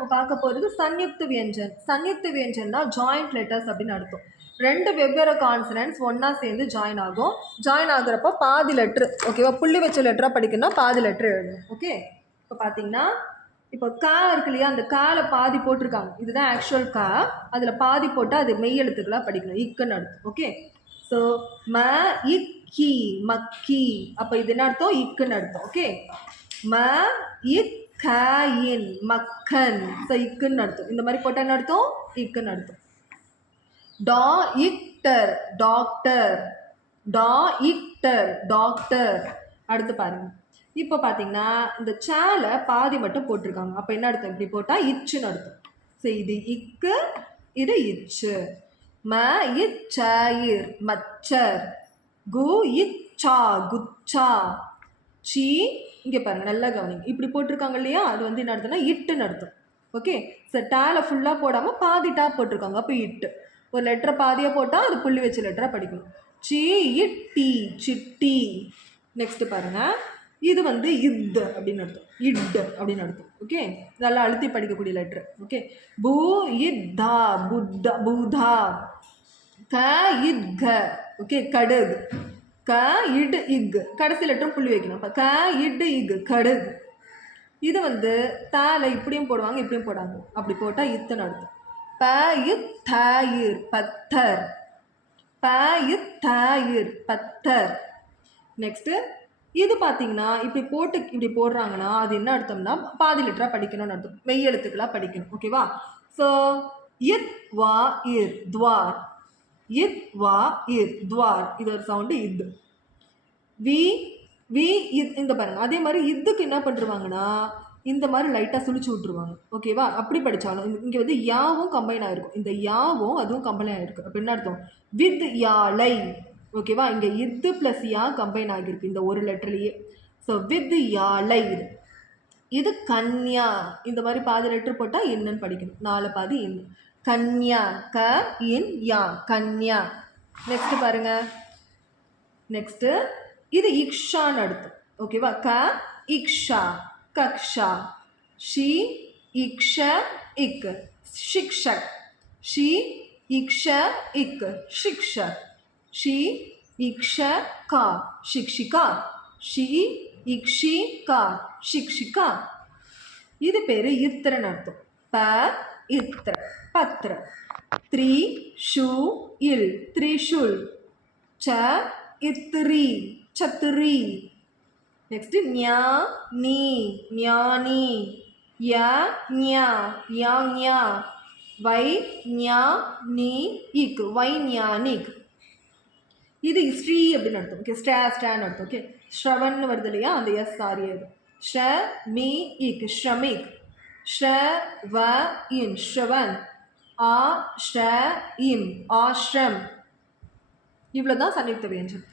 நம்ம பார்க்க போகிறது சன்யுக்த வியஞ்சன். சன்யுக்த வியஞ்சன்னா ஜாயிண்ட் லெட்டர்ஸ் அப்படின்னு அர்த்தம். ரெண்டு வெவ்வேறு கான்சனன்ட்ஸ் ஒன்றா சேர்ந்து ஜாயின் ஆகும். ஜாயின் ஆகுறப்போ பாதி லெட்ரு, ஓகேவா, புள்ளி வச்ச லெட்டராக படிக்கணும்னா பாதி லெட்ரு எழுதணும். ஓகே, இப்போ பார்த்தீங்கன்னா இப்போ கா இருக்கு இல்லையா, அந்த கால பாதி போட்டிருக்காங்க. இதுதான் ஆக்சுவல் கா. அதில் பாதி போட்டால் அது மெய் எழுத்துக்களாக படிக்கணும், இக்குன்னு அர்த்தம். ஓகே, ஸோ ம இக்கி மக்கி, அப்போ இது என்ன அர்த்தம், இக்குன்னு அர்த்தம். ஓகே, ம இக் காயின் மக்கன், ஸோ இக்குன்னு அர்த்தம். இந்த மாதிரி போட்டால் என்ன அர்த்தம், இக்குன்னு அர்த்தம். டா இக்டர் டாக்டர், டா இக்டர் டாக்டர். அடுத்து பாருங்க, இப்போ பார்த்தீங்கன்னா இந்த சேல பாதி மட்டும் போட்டிருக்காங்க. அப்போ என்ன அர்த்தம், இப்படி போட்டால் இச்சுன்னு அர்த்தம். ஸோ இது இக்கு, இது இச்சு. ம இச்சயிர் மச்சர், கு இச்சா குச்சா, சி இங்கே பாருங்க நல்லா கவனிங்க, இப்படி போட்டிருக்காங்க இல்லையா, அது வந்து என்ன அர்த்தம்னா இட்டுன்னு அர்த்தம். ஓகே, ஸோ டேலை ஃபுல்லாக போடாமல் பாதி டா போட்டிருக்காங்க, அப்போ இட்டு. ஒரு லெட்டரை பாதியாக போட்டால் அது புள்ளி வச்ச லெட்டராக படிக்கணும். சி இட்டி சிட்டி. நெக்ஸ்ட் பாருங்க, இது வந்து இத் அப்படின்னு அர்த்தம், இட் அப்படின்னு அர்த்தம். ஓகே, நல்லா அழுத்தி படிக்கக்கூடிய லெட்ரு. ஓகே, பூ இத்தா புத்தா பூதா, க இத் க, ஓகே, கடுகு, க இட் இக், கடைசி லெட்டரும் புள்ளி வைக்கணும். அப்போ க இட் இக் கடுகு. இது வந்து தால இப்படியும் போடுவாங்க இப்படியும் போடாங்க, அப்படி போட்டால் இத்துன்னு அர்த்தம். ப இத் தாயிர் பத்தர், ப இத் தாயிர் பத்தர். நெக்ஸ்ட்டு இது பார்த்தீங்கன்னா இப்படி போட்டு இப்படி போடுறாங்கன்னா அது என்ன அர்த்தம்னா பாதி லிட்டராக படிக்கணும்னு அர்த்தம், மெய் எழுத்துக்களாக படிக்கணும். ஓகேவா, ஸோ இத் வா இர் துவார், இத் வா இர் துவார், இது ஒரு சவுண்டு இத். வி வி இத், இந்த பாருங்க அதே மாதிரி இதுக்கு என்ன பண்ணுருவாங்கன்னா இந்த மாதிரி லைட்டாக சுழிச்சு விட்ருவாங்க. ஓகேவா, அப்படி படித்தாலும் இங்கே வந்து யாவும் கம்பைன் ஆகிருக்கும், இந்த யாவும் அதுவும் கம்பைன் ஆகிருக்கு. அப்போ என்ன அர்த்தம், வித் யாலை. ஓகேவா, இங்கே இத்து ப்ளஸ் யா கம்பைன் ஆகியிருக்கு இந்த ஒரு லெட்டர்லேயே. So with யாலை. இது கன்யா, இந்த மாதிரி பாதி லெட்டர் போட்டால் என்னன்னு படிக்கணும், 4 பாதி இன்னு. கன்யா, க இன் யா, கன்யா. நெக்ஸ்ட் பாருங்க, நெக்ஸ்ட்டு இது இக்ஷான்னு அர்த்தம். ஓகேவா, க இக்ஷா கக்ஷா, ஷி இக்ஷ இக் ஷிக்ஷக், ஷி இக்ஷ இக் ஷிக்ஷக், ஷி இக்ஷ கா ஷிக்ஷிகா, ஷி இக்ஷி கா ஷிக்ஷிகா. இது பேர் இத்திரன்னு அர்த்தம். ப இத்திர பத்ர. த்ரீ ஷூ இல் த்ரிஷுல், ச இத்ரி சத்ரி. நெக்ஸ்ட் ஞா நீ ஞானி, ய ஞா யாங்யா, வை ஞா நீ இக் வைஞானிக். இது ஸ்ரீ அப்படின்னு அர்த்தம். ஓகே, ஸ்டான்னு அர்த்தம். ஓகே, ஸ்ரவன் வருது இல்லையா, அந்த எஸ் சாரி அது. ஷ மீ இக் ஷ்ரமிக், ஷ வ இன் ஸ்ரவன், ஆ ஷ்ர இம் ஆஷ்ரம். இவ்வளோ தான் சன்யுக்த வியஞ்சன்.